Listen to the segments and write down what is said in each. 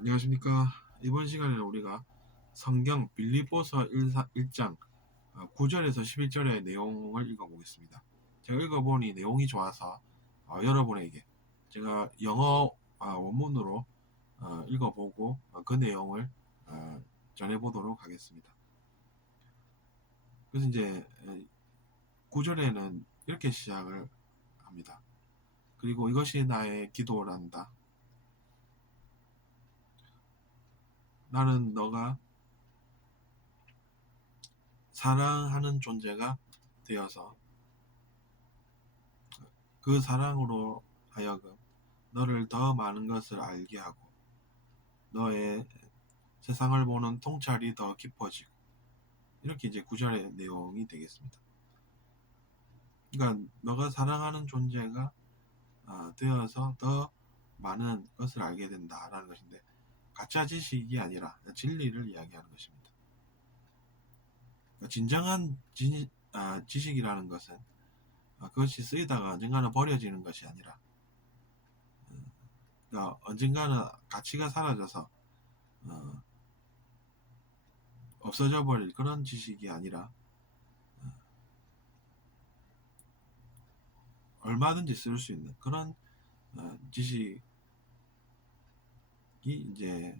안녕하십니까. 이번 시간에는 우리가 성경 빌립보서 1장 9절에서 11절의 내용을 읽어보겠습니다. 제가 읽어보니 내용이 좋아서 어, 여러분에게 제가 영어 아, 원문으로 어, 읽어보고 어, 그 내용을 어, 전해보도록 하겠습니다. 그래서 이제 9절에는 이렇게 시작을 합니다. 그리고 이것이 나의 기도란다. 나는 너가 사랑하는 존재가 되어서 그 사랑으로 하여금 너를 더 많은 것을 알게 하고 너의 세상을 보는 통찰이 더 깊어지고 이렇게 이제 구절의 내용이 되겠습니다. 그러니까 너가 사랑하는 존재가 아, 되어서 더 많은 것을 알게 된다라는 것인데 가짜 지식이 아니라 진리를 이야기하는 것입니다. 진정한 진, 아, 지식이라는 것은 아, 그것이 쓰이다가 언젠가는 버려지는 것이 아니라 어, 그러니까 언젠가는 가치가 사라져서 어, 없어져 버릴 그런 지식이 아니라 어, 얼마든지 쓸 수 있는 그런 어, 지식 이 이제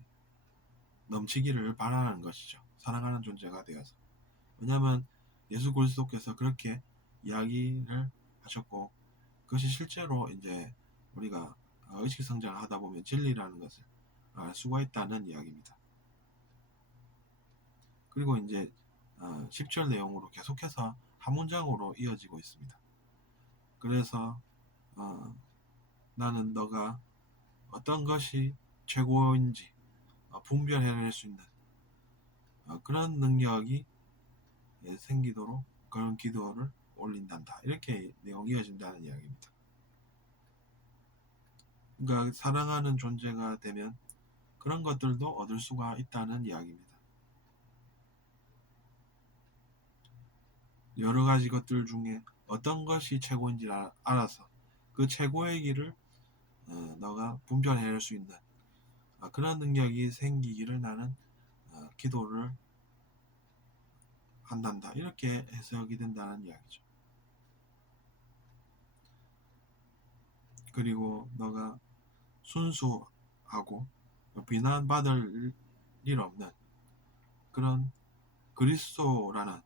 넘치기를 바라는 것이죠. 사랑하는 존재가 되어서. 왜냐하면 예수 그리스도께서 그렇게 이야기를 하셨고 그것이 실제로 이제 우리가 의식 성장을 하다 보면 진리라는 것을 알 수가 있다는 이야기입니다. 그리고 이제 10절 내용으로 계속해서 한 문장으로 이어지고 있습니다. 그래서 어, 나는 너가 어떤 것이 최고인지 어, 분별해낼 수 있는 어, 그런 능력이 예, 생기도록 그런 기도를 올린단다. 이렇게 내용이 이어진다는 이야기입니다. 그러니까 사랑하는 존재가 되면 그런 것들도 얻을 수가 있다는 이야기입니다. 여러 가지 것들 중에 어떤 것이 최고인지 알아서 그 최고의 길을 어, 너가 분별해낼 수 있는 어, 그런 능력이 생기기를 나는 어, 기도를 한단다. 이렇게 해석이 된다는 이야기죠. 그리고 너가 순수하고 비난받을 일 없는 그런 그리스도라는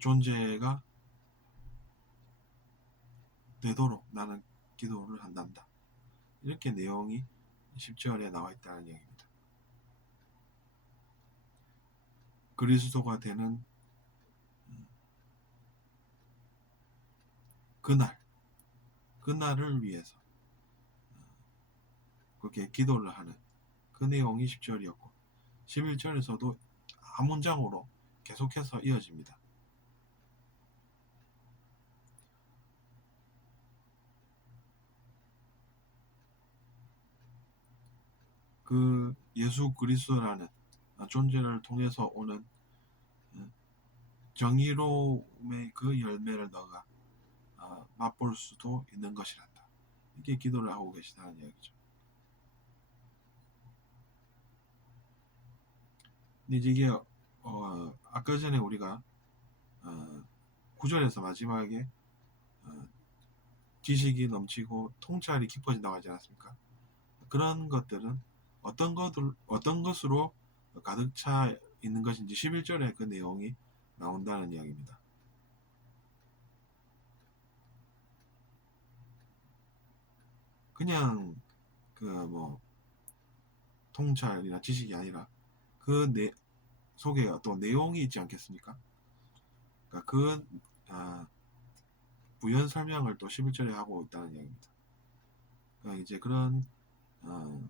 존재가 되도록 나는 기도를 한단다. 이렇게 내용이 10절에 나와 있다는 얘기입니다. 그리스도가 되는 그날, 그날을 위해서 그렇게 기도를 하는 그 내용이 10절이었고 11절에서도 한 문장으로 계속해서 이어집니다. 그 예수 그리스도라는 존재를 통해서 오는 어, 정의로움의 그 열매를 너가 어, 맛볼 수도 있는 것이란다. 이렇게 기도를 하고 계시다는 이야기죠. 근데 이게 어, 아까 전에 우리가 어, 구절에서 마지막에 어, 지식이 넘치고 통찰이 깊어진다고 하지 않았습니까? 그런 것들은 어떤 것들 어떤 것으로 가득 차 있는 것인지 11절에 그 내용이 나온다는 이야기입니다. 그냥 그 뭐 통찰이나 지식이 아니라 그 내, 속에 어떤 내용이 있지 않겠습니까? 그러니까 그 아, 부연 설명을 또 11절에 하고 있다는 이야기입니다. 그러니까 이제 그런 어,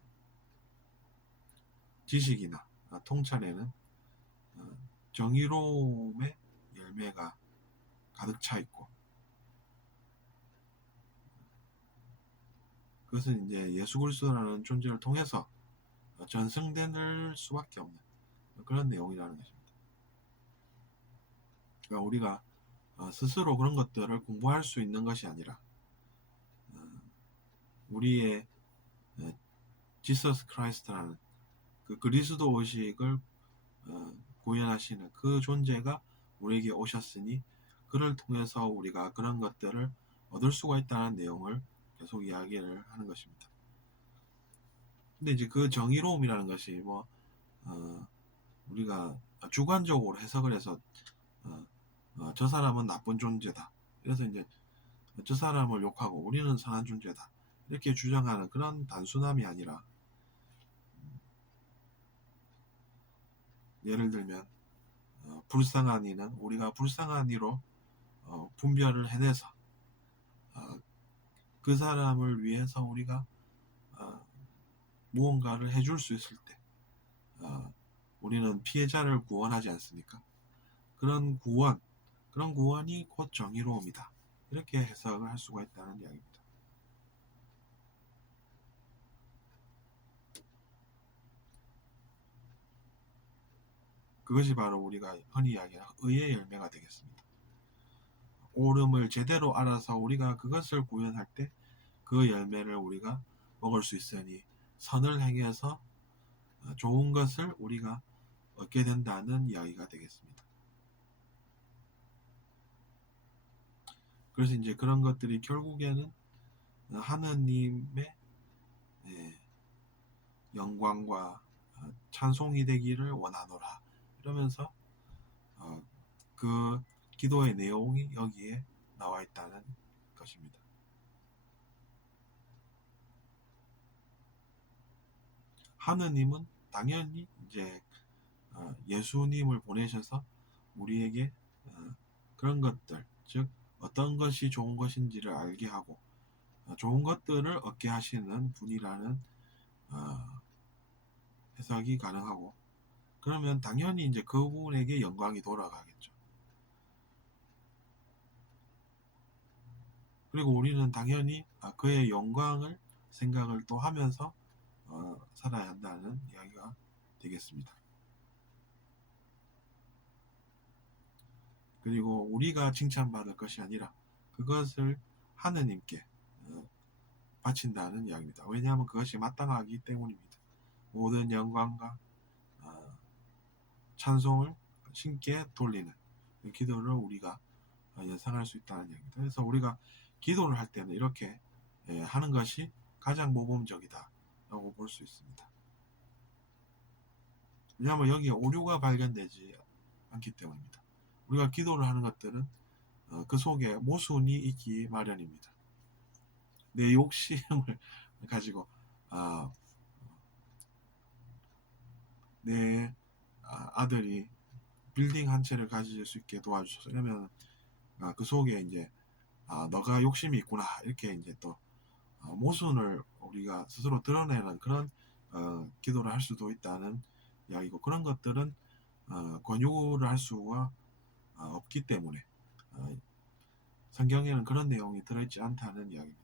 지식이나 통찰에는 어, 정의로움의 열매가 가득 차 있고 그것은 이제 예수 그리스도라는 존재를 통해서 전승될 수밖에 없는 그런 내용이라는 것입니다. 그러니까 우리가 어, 스스로 그런 것들을 공부할 수 있는 것이 아니라 어, 우리의 지서스 크라이스트라는 그 그리스도 의식을 어, 구현하시는 그 존재가 우리에게 오셨으니 그를 통해서 우리가 그런 것들을 얻을 수가 있다는 내용을 계속 이야기를 하는 것입니다. 근데 이제 그 정의로움이라는 것이 뭐 어, 우리가 주관적으로 해석을 해서 어, 어, 저 사람은 나쁜 존재다. 그래서 이제 저 사람을 욕하고 우리는 선한 존재다. 이렇게 주장하는 그런 단순함이 아니라 예를 들면 어, 불쌍한 이는 우리가 불쌍한 이로 어, 분별을 해내서 어, 그 사람을 위해서 우리가 어, 무언가를 해줄 수 있을 때 어, 우리는 피해자를 구원하지 않습니까? 그런 구원, 그런 구원이 곧 정의로움이다. 이렇게 해석을 할 수가 있다는 이야기입니다. 그것이 바로 우리가 흔히 이야기하는 의의 열매가 되겠습니다. 옳음을 제대로 알아서 우리가 그것을 구현할 때 그 열매를 우리가 먹을 수 있으니 선을 행해서 좋은 것을 우리가 얻게 된다는 이야기가 되겠습니다. 그래서 이제 그런 것들이 결국에는 하느님의 예, 영광과 찬송이 되기를 원하노라 이러면서 어, 그 기도의 내용이 여기에 나와 있다는 것입니다. 하느님은 당연히 이제 어, 예수님을 보내셔서 우리에게 어, 그런 것들, 즉 어떤 것이 좋은 것인지를 알게 하고 어, 좋은 것들을 얻게 하시는 분이라는 해석이 가능하고 그러면 당연히 이제 그분에게 영광이 돌아가겠죠. 그리고 우리는 당연히 아, 그의 영광을 생각을 또 하면서 살아야 한다는 이야기가 되겠습니다. 그리고 우리가 칭찬받을 것이 아니라 그것을 하느님께 어, 바친다는 이야기입니다. 왜냐하면 그것이 마땅하기 때문입니다. 모든 영광과 어, 찬송을 신께 돌리는 기도를 우리가 연상할 수 있다는 이야기입니다. 그래서 우리가 기도를 할 때는 이렇게 예, 하는 것이 가장 모범적이다라고 볼 수 있습니다. 왜냐하면 여기에 오류가 발견되지 않기 때문입니다. 우리가 기도를 하는 것들은 어, 그 속에 모순이 있기 마련입니다. 내 욕심을 가지고 아, 내 아, 아들이 빌딩 한 채를 가질 수 있게 도와주셔서 이러면 아, 그 속에 이제 아, 너가 욕심이 있구나 이렇게 이제 또 어, 모순을 우리가 스스로 드러내는 그런 어, 기도를 할 수도 있다는 이야기고 그런 것들은 어, 권유를 할 수가 아, 없기 때문에 아, 성경에는 그런 내용이 들어있지 않다는 이야기입니다.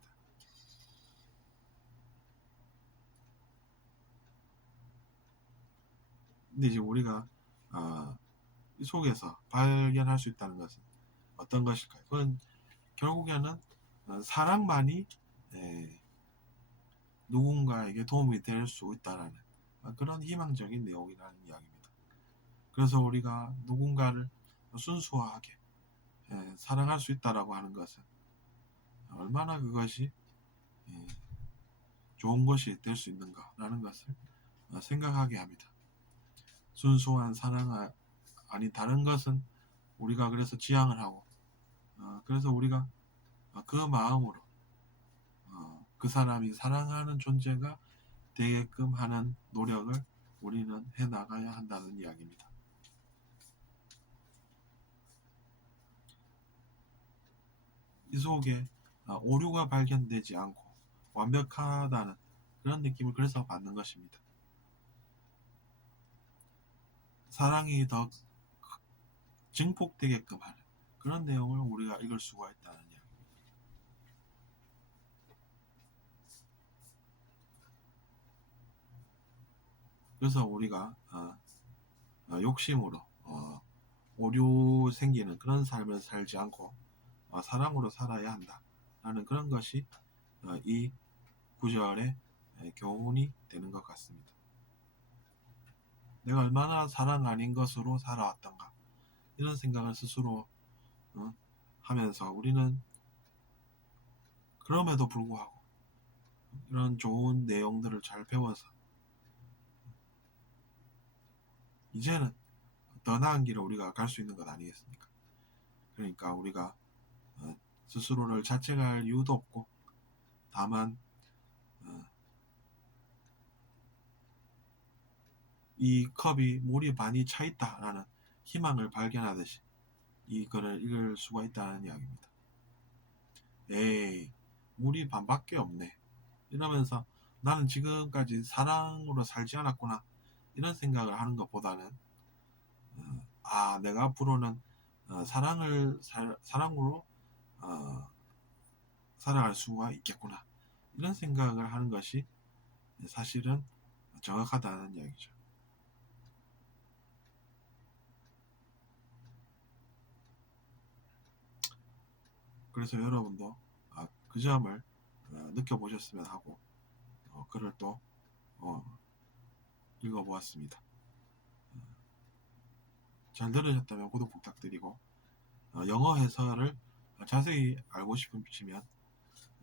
근데 이제 우리가 아, 이 속에서 발견할 수 있다는 것은 어떤 것일까요? 그건 결국에는 사랑만이 예, 누군가에게 도움이 될 수 있다라는 그런 희망적인 내용이라는 이야기입니다. 그래서 우리가 누군가를 순수하게 예, 사랑할 수 있다라고 하는 것은 얼마나 그것이 예, 좋은 것이 될 수 있는가라는 것을 어, 생각하게 합니다. 순수한 사랑 아닌 다른 것은 우리가 그래서 지향을 하고 어, 그래서 우리가 그 마음으로 어, 그 사람이 사랑하는 존재가 되게끔 하는 노력을 우리는 해 나가야 한다는 이야기입니다. 이 속에 아, 오류가 발견되지 않고 완벽하다는 그런 느낌을 그래서 받는 것입니다. 사랑이 더 증폭되게끔 하는 그런 내용을 우리가 읽을 수가 있다는 이야기입니다. 그래서 우리가 어, 어, 욕심으로 어, 오류 생기는 그런 삶을 살지 않고 어, 사랑으로 살아야 한다. 라는 그런 것이 어, 이 구절의 예, 교훈이 되는 것 같습니다. 내가 얼마나 사랑 아닌 것으로 살아왔던가 이런 생각을 스스로 어, 하면서 우리는 그럼에도 불구하고 이런 좋은 내용들을 잘 배워서 이제는 더 나은 길을 우리가 갈 수 있는 것 아니겠습니까? 그러니까 우리가 어, 스스로를 자책할 이유도 없고 다만 이 컵이 물이 많이 차 있다라는 희망을 발견하듯이 이거를 읽을 수가 있다는 이야기입니다. 에이, 물이 반밖에 없네. 이러면서 나는 지금까지 사랑으로 살지 않았구나. 이런 생각을 하는 것보다는 어, 아, 내가 앞으로는 어, 사랑을 살- 사랑으로 어, 살아갈 수가 있겠구나. 이런 생각을 하는 것이 사실은 정확하다는 이야기죠. 그래서 여러분도 아, 그 점을 어, 느껴보셨으면 하고 어, 글을 또 어, 읽어보았습니다. 어, 잘 들으셨다면 구독 부탁드리고 어, 영어 해설을 자세히 알고 싶으시면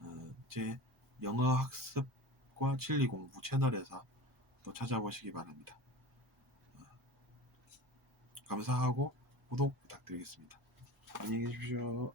어, 제 영어 학습과 진리 공부 채널에서 또 찾아보시기 바랍니다. 어, 감사하고 구독 부탁드리겠습니다. 안녕히 계십시오.